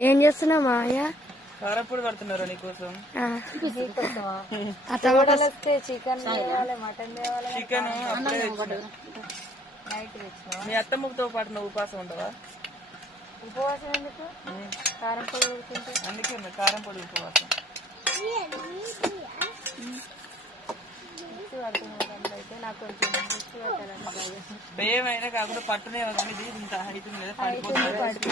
ఏం చేస్తున్నావు మావయ్య? కారపొడి పడుతున్నారు నీకోసం. చికెన్ అప్పుడే మీ అత్తమ్మతో పాటు నువ్వు ఉపాసం ఉండవా? ఉపవాసం ఎందుకు? కారం పొడి ఉడుకుంటే అందుకే కారం పొడి ఉపవాసం. అయితే నాకు కొంచెం మిక్సీ పట్టాలండి. భయం అయినా కాకుండా పట్టునే ఇది ఇంత హైట్ మీద పడిపోతుంది.